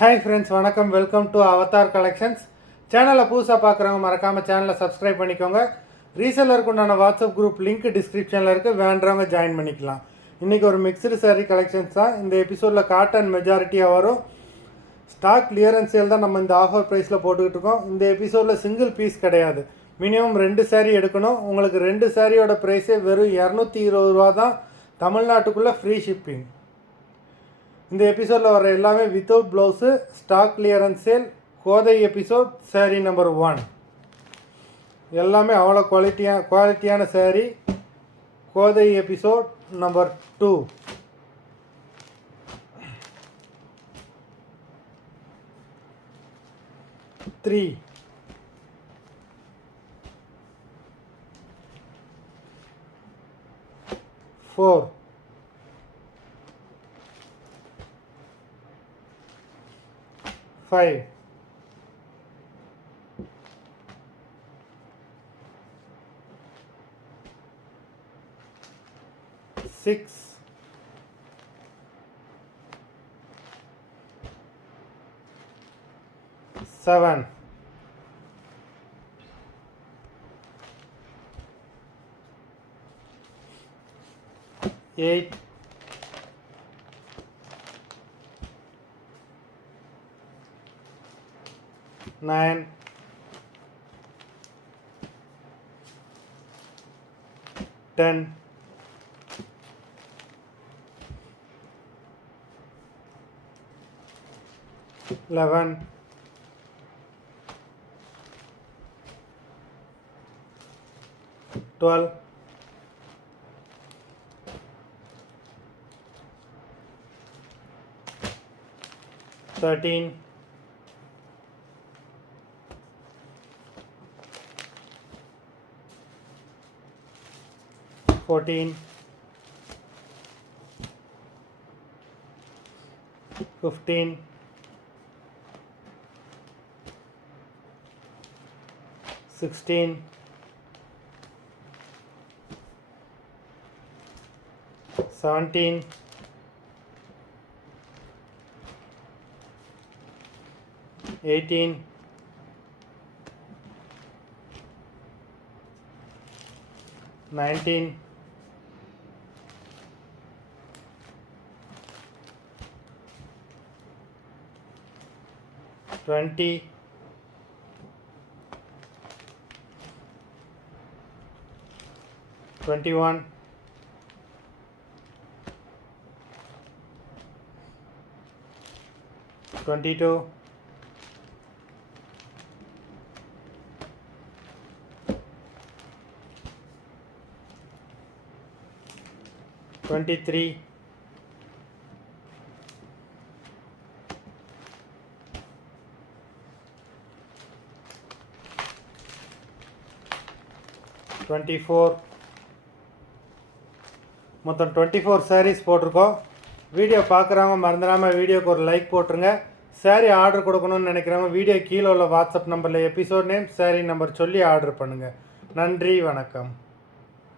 Hi friends, வணக்கம். Welcome to Avatar collections. சேனலை புதுசாக பார்க்குறவங்க மறக்காமல் சேனலை சப்ஸ்கிரைப் பண்ணிக்கோங்க. ரீசெல்லருக்கு உண்டான வாட்ஸ்அப் குரூப் லிங்க் டிஸ்கிரிப்ஷனில் இருக்குது, வேண்டவங்க ஜாயின் பண்ணிக்கலாம். இன்றைக்கி ஒரு மிக்சடு சாரீ கலெக்ஷன்ஸ் தான். இந்த எபிசோடில் காட்டன் மெஜாரிட்டியாக வரும். ஸ்டாக் கிளியரன்ஸ் சேல் தான் நம்ம இந்த ஆஃபர் ப்ரைஸில் போட்டுக்கிட்டு இருக்கோம். இந்த எபிசோடில் சிங்கிள் பீஸ் கிடையாது, மினிமம் 2 சாரீ எடுக்கணும். உங்களுக்கு 2 சாரியோட ப்ரைஸே வெறும் 220 ரூபா தான், தமிழ்நாட்டுக்குள்ளே ஃப்ரீ ஷிப்பிங். இந்த எபிசோடில் வர எல்லாமே without blouse, stock clearance sale, Kothai episode, sari number 1 எல்லாமே அவ்வளோ குவாலிட்டியான சாரீ. கோதை எபிசோட் நம்பர் 2 3 4 5 6 7 8 9 10 11 12 13 14 15 16 17 18 19 20 21 22 23 24 மொத்தம் 24 சாரீஸ் போட்டிருக்கோம். வீடியோ பார்க்குறவங்க மறந்துடாமல் வீடியோக்கு ஒரு லைக் போட்டுருங்க. சாரீ ஆர்டர் கொடுக்கணும்னு நினைக்கிறவங்க வீடியோ கீழே உள்ள வாட்ஸ்அப் நம்பரில் எபிசோட் நேம், சாரீ நம்பர் சொல்லி ஆர்டர் பண்ணுங்கள். நன்றி, வணக்கம்.